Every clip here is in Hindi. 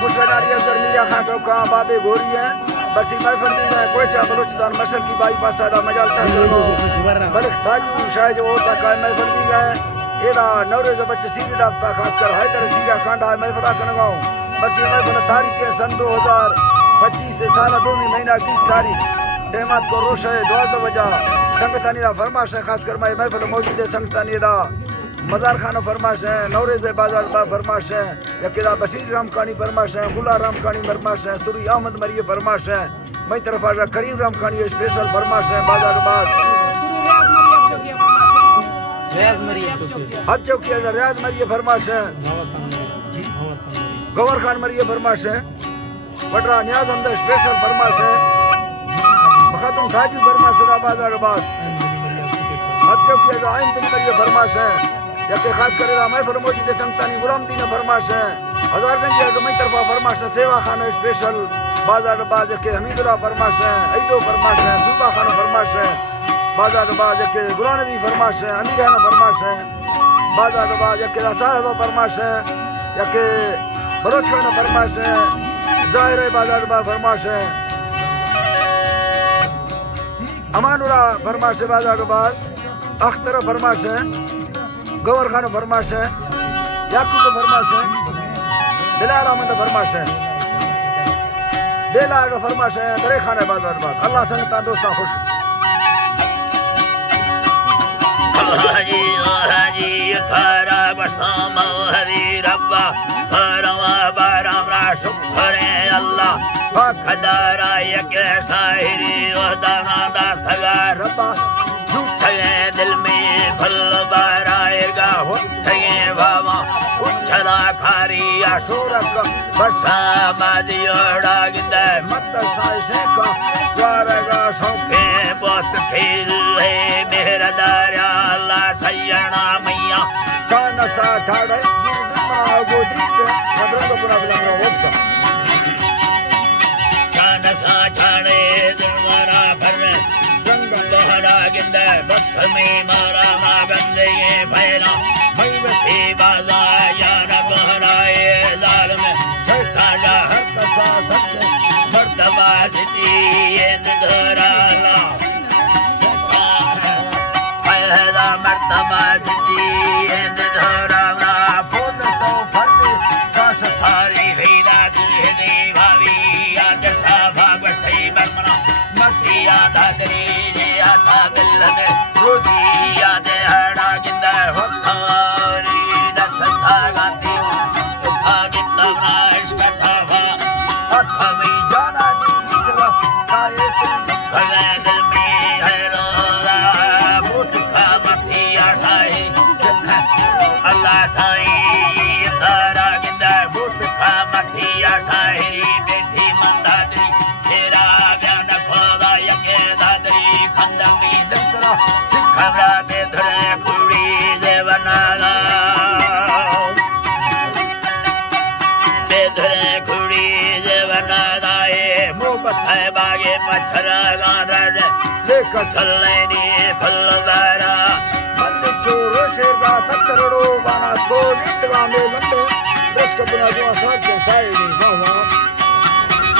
खुशनारी अजर मीरा खां टोका बाबे गोरी है बसी महफिल में कोयटा बलूचिस्तान मशर की बाईपास सादा मजाल साहब बलख ताजू शायद वो तक महफिल में गए एरा नवरे जो बच्चे सीधे दाता खासकर हैदर सीधा कांडा महफिल करवाओ बसी महफिल तारीख के सन 2025 से साल 2 महीना 20 तारीख डेमात को रोश है 12 बजा संगतानी दा फरमाश है खासकर मैं महफिल मौजूद है संगतानी दा मजार खाना फरमाश है नौरे से बाजार बा फरमाश है यकेदा बशीर रामकानी फरमाश है गुला रामकानी फरमाश है तुरी अहमद मरिए फरमाश है मैं तरफ आ करीम रामकानी स्पेशल फरमाश है बाजार बाद अब चौकी रियाज मरिए फरमाश है गवर खान मरिए फरमाश है बटरा न्याज अंदर स्पेशल फरमाश है बखातुम साजू फरमाश है बाजार बाद अब चौकी आइन दिन मरिए फरमाश है जबकि खास करेगा मैं फरमोजी दे संगतानी गुलाम दीन फरमाश है हजारगंज के मैं तरफा फरमाश है सेवा खाना स्पेशल बाजार बाज के हमीदुल्लाह फरमाश है ऐदो फरमाश है सूबा खाना फरमाश है बाजार बाज के गुलाम नबी फरमाश है अमीर खाना फरमाश है बाजार बाज के साहिबा फरमाश है या के बलोच खाना फरमाश है जाहिर बाजार बा फरमाश है अमानुल्लाह फरमाश है बाजार बाज अख्तर फरमाश है गवर खान फरमाश है याकूब फरमाश है बिलाल अहमद फरमाश है बेला का फरमाश है दरे खान बाजार बात अल्लाह संगता दोस्ता खुश हाजी हाजी थारा बसम हरी रब्बा करवा बाराम रा शुक्र अल्लाह खदारा यके साहिरी वदाना दा थगा रब्बा झूठे दिल में फल बाराएगा होठे बाबा उछला खारी अशोरक बसा बादियोड़ा गिंदे मत साइसे का स्वर्ग सौखे बहुत खेल है मेरा दारा अल्लाह सैयना मैया कान सा छाड़े दुमरा गोदीक रंग पुरा बिलंग वोसा कान सा छाड़े दुमरा भर रंग दोहरा गिंदे बख में मारा मागंदे ये भैरा मैवती बाजा यार बहराए जाल में सरकारा हर कसा सत्य मर्तबा सिटी ये धरा ला पहला मर्तबा सिटी ये धरा ला फूल तो फल सास थारी भीदा दी भावी याद सा भाग सही बरमना मसिया दादरी ये आता बिल्लन रोजी याद हड़ा गिंदा वखारी दस धागाती भागित नवराश कथावा अथवी जाना नीला काये कले दिल में है रोला मुठ का मथिया साई अल्लाह साई तारा गिंदा मुठ का मथिया साई बेटी मंदादरी तेरा बयान खोदा यके दादरी खंदमी दसरा खबरा दे धरे कुड़ी देवनाला दे धरे कुड़ी देवनाला ए मोहब्बत है बागे मच्छरा गाना रे लेक सल्लेनी फल्लदारा मंद चोरो शेरगा तत्तरड़ो बाना को निष्ठगा में लंबे दस कबना जो साथ के साइडी बाबा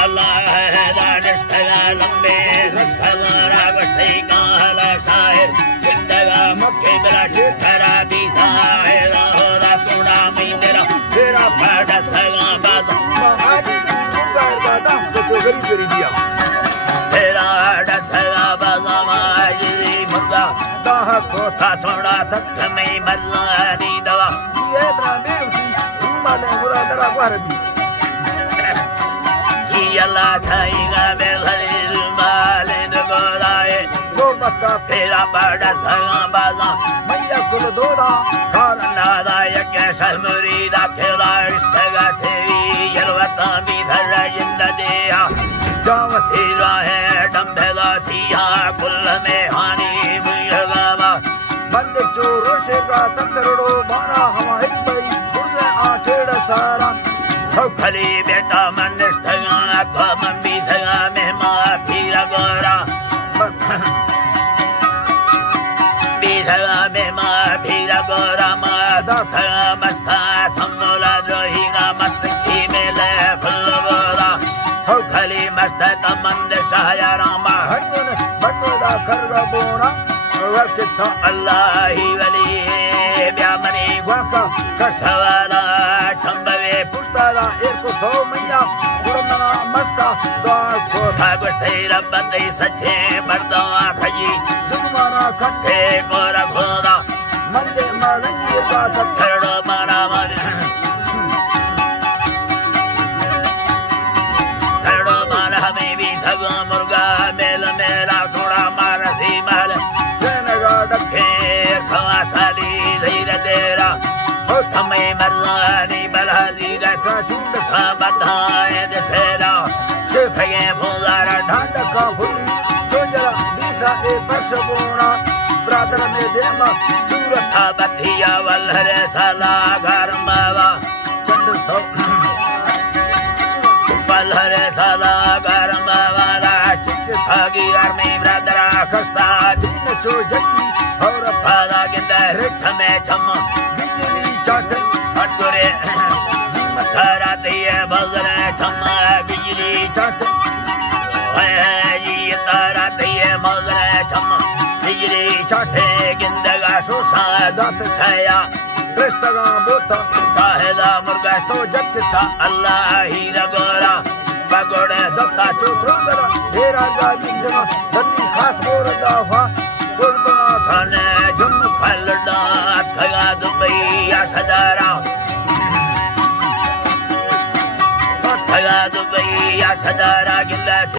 अल्लाह है दानिश तगा लंबे रस खबरा बस्ती का हला शायर जिंदगा मक्के बला ठहरा दी था है रोदा सोना मेरा तेरा फाड़ा सगा बादा आज गुजार दादा तो गरीब गरीब दिया तेरा डसगा बादा माजी मुर्गा ताह को था सोना तक में मल्लानी दवा ये ब्रांडे उसी माले बुरा दरा गुरबी अल्लाह साईगा बेखलील माले गोराए वो मक्का तेरा बड़ा सगा बाजा मैया कुल दोदा खारना दायक शहमुरीदा खेला इस्तगा सेवी यलवता भी धरा जिंदा दिया जावती राहे डंबेला सिया कुल में हानी मुयगावा बंद चोरो शेगा तत्तरड़ो बारा हवा एक बई बुर्रे आठेड़ सारा खली बेटा मन स्थगा अथवा मम्मी थगा मेहमा फिर गोरा बीधगा मेहमा फिर गोरा मादा थगा मस्ता संबोला द्रोहीगा मत की मेले हस्ते तमंद शाया रामा हरियन बटोदा करगा बोना वर्क था अल्लाह ही वली ब्यामनी वाका कसवाला चंबवे पुष्टारा एको थो मैया पुरमना मस्ता दुआ को भागवते रब्बते सच्चे मर्दों खजी दुगमाना खटे हे कोरा खोदा मंदे मारंगी बात खरड़ो मारा मन खरड़ो मारा हमें भी ठगो मुर्गा मेल मेला थोड़ा मारा सी मार सेनगा हे खवा साली धीरे तेरा हो थमे मर्दानी बलहाजी रखा झुंड खा बधाए दसेरा शिफे फुजारा ढांड का भूली सोजरा बीता ए बरस बोना ब्रादर में देमा सूरत था बधिया वल्हरे साला घर मावा चंद थो वल्हरे साला घर मावा चिक भागी आर्मी ब्रदरा खस्ता दिन चो जकी और फादा गिंदा रिठ में छम बिजली चाट हटुरे मथरा दिए बजरे छम बिजली चाट जी तारा दिए मजरे छम बिजली चाटे गिंदगा सुसा जात छया प्रस्तगा बोता काहेदा मुर्गा तो जकता अल्लाह ही रगोरा बगोड़े दत्ता चो त्रोगरा ढेरा गाली जमा दन्नी खास मोर दावा